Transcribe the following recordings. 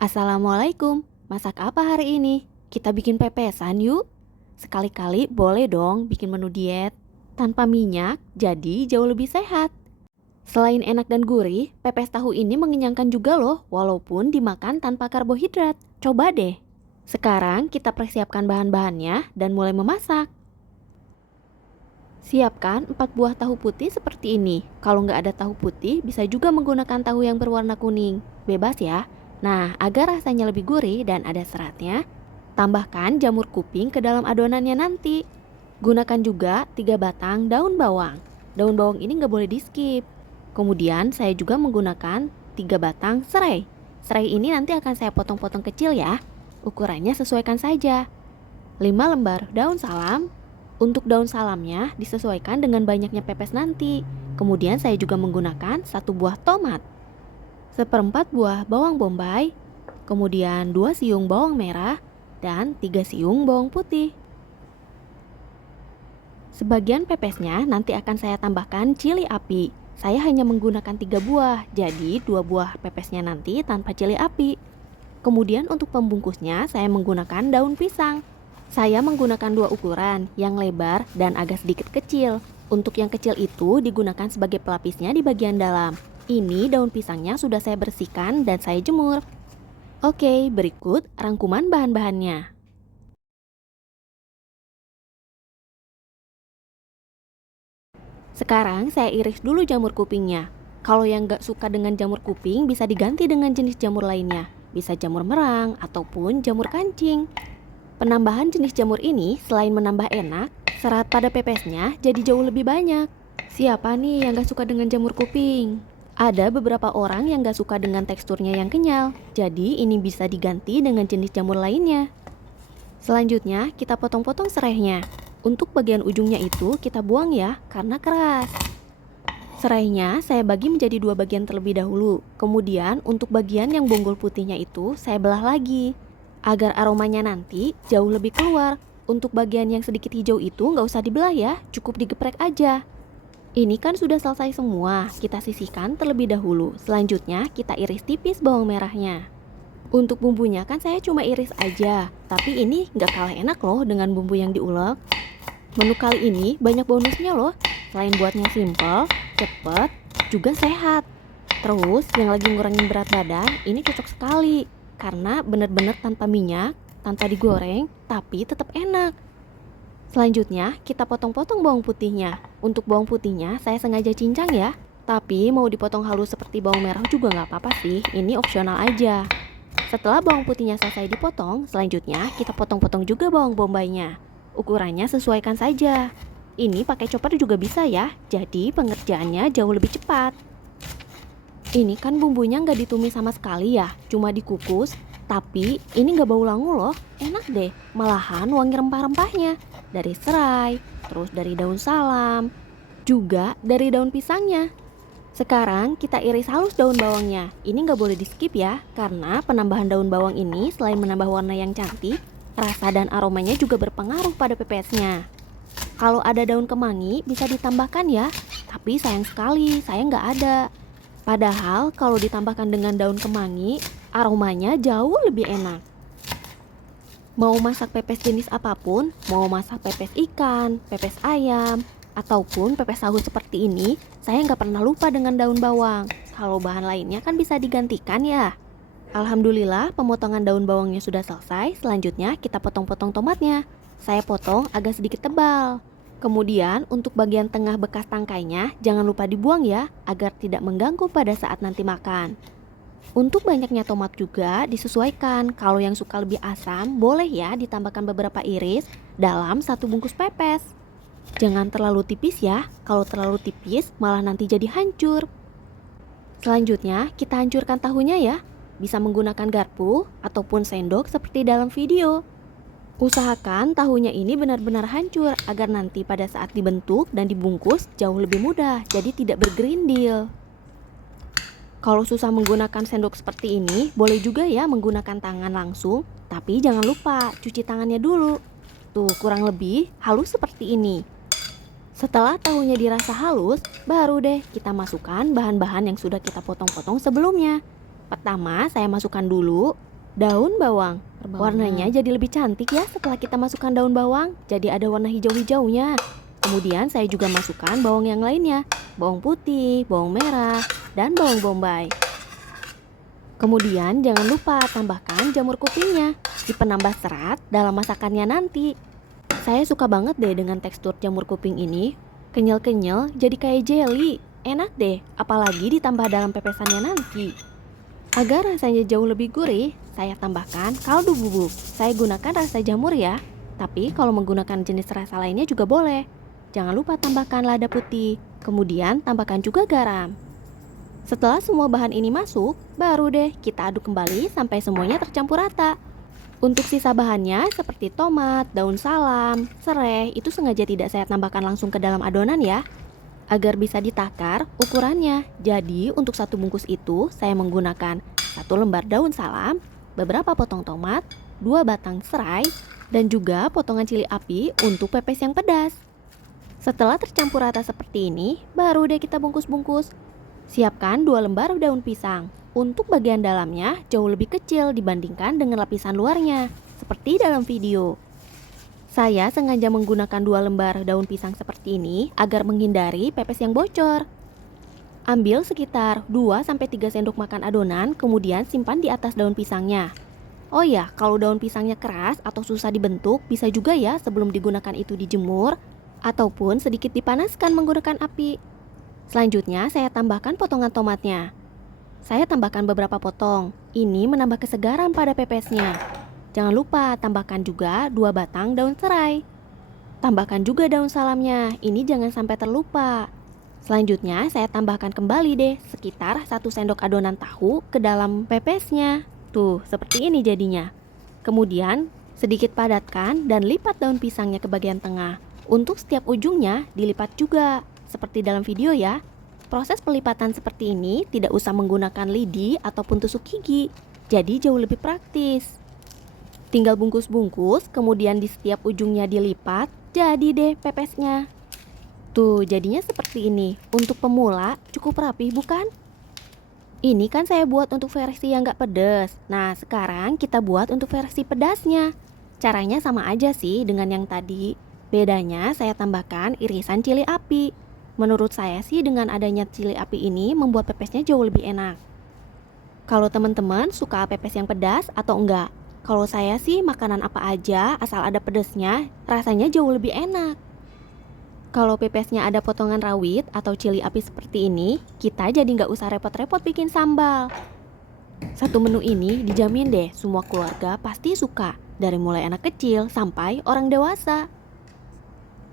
Assalamualaikum, masak apa hari ini? Kita bikin pepesan yuk. Sekali-kali boleh dong bikin menu diet. Tanpa minyak, jadi jauh lebih sehat. Selain enak dan gurih, pepes tahu ini mengenyangkan juga loh, walaupun dimakan tanpa karbohidrat. Coba deh. Sekarang kita persiapkan bahan-bahannya dan mulai memasak. Siapkan 4 buah tahu putih seperti ini. Kalau nggak ada tahu putih, bisa juga menggunakan tahu yang berwarna kuning. Bebas ya. Nah, agar rasanya lebih gurih dan ada seratnya, tambahkan jamur kuping ke dalam adonannya nanti. Gunakan juga 3 batang daun bawang. Daun bawang ini nggak boleh di skip. Kemudian saya juga menggunakan 3 batang serai. Serai ini nanti akan saya potong-potong kecil ya. Ukurannya sesuaikan saja. 5 lembar daun salam. Untuk daun salamnya disesuaikan dengan banyaknya pepes nanti. Kemudian saya juga menggunakan 1 buah tomat, seperempat buah bawang bombay, kemudian 2 siung bawang merah, dan 3 siung bawang putih. Sebagian pepesnya nanti akan saya tambahkan cili api. Saya hanya menggunakan 3 buah, jadi 2 buah pepesnya nanti tanpa cili api. Kemudian untuk pembungkusnya saya menggunakan daun pisang. Saya menggunakan 2 ukuran, yang lebar dan agak sedikit kecil. Untuk yang kecil itu digunakan sebagai pelapisnya di bagian dalam. Ini daun pisangnya sudah saya bersihkan dan saya jemur. Oke, berikut rangkuman bahan-bahannya. Sekarang saya iris dulu jamur kupingnya. Kalau yang gak suka dengan jamur kuping bisa diganti dengan jenis jamur lainnya. Bisa jamur merang ataupun jamur kancing. Penambahan jenis jamur ini selain menambah enak, serat pada pepesnya jadi jauh lebih banyak. Siapa nih yang gak suka dengan jamur kuping? Ada beberapa orang yang gak suka dengan teksturnya yang kenyal, jadi ini bisa diganti dengan jenis jamur lainnya. Selanjutnya kita potong-potong serainya. Untuk bagian ujungnya itu kita buang ya, karena keras. Serainya saya bagi menjadi 2 bagian terlebih dahulu. Kemudian untuk bagian yang bonggol putihnya itu saya belah lagi. Agar aromanya nanti jauh lebih keluar. Untuk bagian yang sedikit hijau itu nggak usah dibelah ya, cukup digeprek aja. Ini kan sudah selesai semua, kita sisihkan terlebih dahulu. Selanjutnya kita iris tipis bawang merahnya. Untuk bumbunya kan saya cuma iris aja, tapi ini nggak kalah enak loh dengan bumbu yang diulek. Menu kali ini banyak bonusnya loh. Selain buatnya simple, cepet, juga sehat. Terus yang lagi ngurangin berat badan, ini cocok sekali. Karena bener-bener tanpa minyak, tanpa digoreng, tapi tetap enak. Selanjutnya kita potong-potong bawang putihnya. Untuk bawang putihnya saya sengaja cincang ya. Tapi mau dipotong halus seperti bawang merah juga nggak apa-apa sih, ini opsional aja. Setelah bawang putihnya selesai dipotong, selanjutnya kita potong-potong juga bawang bombaynya. Ukurannya sesuaikan saja. Ini pakai chopper juga bisa ya, jadi pengerjaannya jauh lebih cepat. Ini kan bumbunya nggak ditumis sama sekali ya, cuma dikukus. Tapi ini nggak bau langu loh, enak deh. Malahan wangi rempah-rempahnya. Dari serai, terus dari daun salam, juga dari daun pisangnya. Sekarang kita iris halus daun bawangnya. Ini nggak boleh di skip ya, karena penambahan daun bawang ini selain menambah warna yang cantik, rasa dan aromanya juga berpengaruh pada pepesnya. Kalau ada daun kemangi bisa ditambahkan ya, tapi sayang sekali saya nggak ada. Padahal kalau ditambahkan dengan daun kemangi, aromanya jauh lebih enak. Mau masak pepes jenis apapun, mau masak pepes ikan, pepes ayam, ataupun pepes tahu seperti ini, saya nggak pernah lupa dengan daun bawang. Kalau bahan lainnya kan bisa digantikan ya. Alhamdulillah pemotongan daun bawangnya sudah selesai. Selanjutnya kita potong-potong tomatnya. Saya potong agak sedikit tebal. Kemudian untuk bagian tengah bekas tangkainya jangan lupa dibuang ya, agar tidak mengganggu pada saat nanti makan. Untuk banyaknya tomat juga disesuaikan. Kalau yang suka lebih asam, boleh ya ditambahkan beberapa iris dalam 1 bungkus pepes. Jangan terlalu tipis ya, kalau terlalu tipis malah nanti jadi hancur. Selanjutnya kita hancurkan tahunya ya. Bisa menggunakan garpu ataupun sendok seperti dalam video. Usahakan tahunya ini benar-benar hancur agar nanti pada saat dibentuk dan dibungkus jauh lebih mudah, jadi tidak bergerindil. Kalau susah menggunakan sendok seperti ini, boleh juga ya menggunakan tangan langsung, tapi jangan lupa cuci tangannya dulu. Tuh, kurang lebih halus seperti ini. Setelah tahunya dirasa halus, baru deh kita masukkan bahan-bahan yang sudah kita potong-potong sebelumnya. Pertama, saya masukkan dulu daun bawang. Warnanya jadi lebih cantik ya setelah kita masukkan daun bawang, jadi ada warna hijau-hijaunya. Kemudian saya juga masukkan bawang yang lainnya, bawang putih, bawang merah, dan bawang bombay. Kemudian jangan lupa tambahkan jamur kupingnya, si penambah serat dalam masakannya nanti. Saya suka banget deh dengan tekstur jamur kuping ini, kenyal-kenyal jadi kayak jelly. Enak deh, apalagi ditambah dalam pepesannya nanti. Agar rasanya jauh lebih gurih, saya tambahkan kaldu bubuk. Saya gunakan rasa jamur ya, tapi kalau menggunakan jenis rasa lainnya juga boleh. Jangan lupa tambahkan lada putih, kemudian tambahkan juga garam. Setelah semua bahan ini masuk, baru deh kita aduk kembali sampai semuanya tercampur rata. Untuk sisa bahannya seperti tomat, daun salam, serai, itu sengaja tidak saya tambahkan langsung ke dalam adonan ya, agar bisa ditakar ukurannya. Jadi untuk satu bungkus itu saya menggunakan 1 lembar daun salam, beberapa potong tomat, 2 batang serai, dan juga potongan cili api untuk pepes yang pedas. Setelah tercampur rata seperti ini, baru deh kita bungkus-bungkus. Siapkan 2 lembar daun pisang. Untuk bagian dalamnya jauh lebih kecil dibandingkan dengan lapisan luarnya, seperti dalam video. Saya sengaja menggunakan 2 lembar daun pisang seperti ini agar menghindari pepes yang bocor. Ambil sekitar 2-3 sendok makan adonan, kemudian simpan di atas daun pisangnya. Oh ya, kalau daun pisangnya keras atau susah dibentuk, bisa juga ya sebelum digunakan itu dijemur, ataupun sedikit dipanaskan menggunakan api. Selanjutnya saya tambahkan potongan tomatnya. Saya tambahkan beberapa potong, ini menambah kesegaran pada pepesnya. Jangan lupa tambahkan juga 2 batang daun serai. Tambahkan juga daun salamnya, ini jangan sampai terlupa. Selanjutnya saya tambahkan kembali deh sekitar 1 sendok adonan tahu ke dalam pepesnya. Tuh, seperti ini jadinya. Kemudian sedikit padatkan dan lipat daun pisangnya ke bagian tengah. Untuk setiap ujungnya dilipat juga, seperti dalam video ya. Proses pelipatan seperti ini tidak usah menggunakan lidi ataupun tusuk gigi, jadi jauh lebih praktis. Tinggal bungkus-bungkus, kemudian di setiap ujungnya dilipat, jadi deh pepesnya. Tuh, jadinya seperti ini. Untuk pemula, cukup rapi bukan? Ini kan saya buat untuk versi yang gak pedas. Nah, sekarang kita buat untuk versi pedasnya. Caranya sama aja sih dengan yang tadi. Bedanya saya tambahkan irisan cili api. Menurut saya sih dengan adanya cili api ini membuat pepesnya jauh lebih enak. Kalau teman-teman suka pepes yang pedas atau enggak? Kalau saya sih makanan apa aja asal ada pedasnya, rasanya jauh lebih enak. Kalau pepesnya ada potongan rawit atau cili api seperti ini, kita jadi nggak usah repot-repot bikin sambal. Satu menu ini dijamin deh semua keluarga pasti suka, dari mulai anak kecil sampai orang dewasa.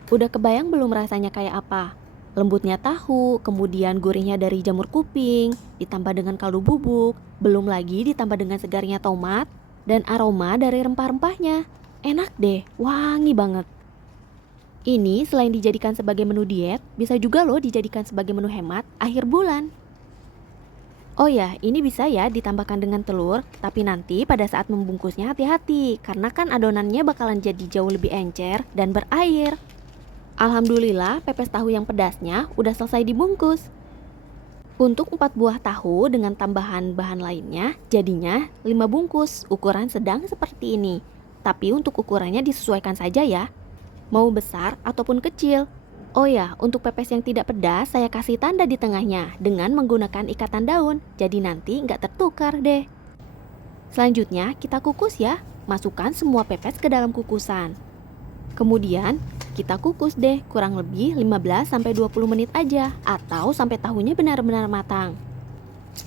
Udah kebayang belum rasanya kayak apa? Lembutnya tahu, kemudian gurihnya dari jamur kuping, ditambah dengan kaldu bubuk, belum lagi ditambah dengan segarnya tomat, dan aroma dari rempah-rempahnya. Enak deh, wangi banget. Ini selain dijadikan sebagai menu diet, bisa juga loh dijadikan sebagai menu hemat akhir bulan. Oh ya, ini bisa ya ditambahkan dengan telur, tapi nanti pada saat membungkusnya hati-hati, karena kan adonannya bakalan jadi jauh lebih encer dan berair. Alhamdulillah, pepes tahu yang pedasnya udah selesai dibungkus. Untuk 4 buah tahu dengan tambahan bahan lainnya, jadinya 5 bungkus ukuran sedang seperti ini. Tapi untuk ukurannya disesuaikan saja ya, mau besar ataupun kecil. Oh ya, untuk pepes yang tidak pedas saya kasih tanda di tengahnya dengan menggunakan ikatan daun, jadi nanti nggak tertukar deh. Selanjutnya kita kukus ya, masukkan semua pepes ke dalam kukusan. Kemudian kita kukus deh kurang lebih 15-20 menit aja, atau sampai tahunya benar-benar matang.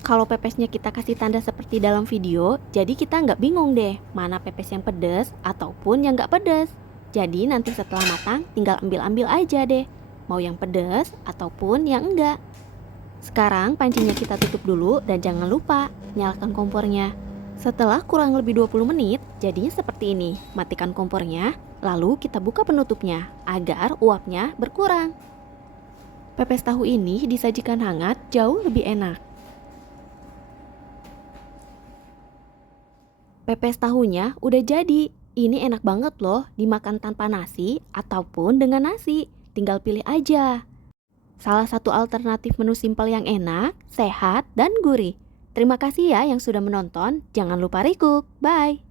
Kalau pepesnya kita kasih tanda seperti dalam video, jadi kita nggak bingung deh mana pepes yang pedas ataupun yang nggak pedas. Jadi nanti setelah matang tinggal ambil-ambil aja deh, mau yang pedas ataupun yang enggak. Sekarang pancinya kita tutup dulu dan jangan lupa nyalakan kompornya. Setelah kurang lebih 20 menit, jadinya seperti ini. Matikan kompornya, lalu kita buka penutupnya agar uapnya berkurang. Pepes tahu ini disajikan hangat jauh lebih enak. Pepes tahunya udah jadi. Ini enak banget loh dimakan tanpa nasi ataupun dengan nasi. Tinggal pilih aja. Salah satu alternatif menu simpel yang enak, sehat, dan gurih. Terima kasih ya yang sudah menonton. Jangan lupa recook. Bye.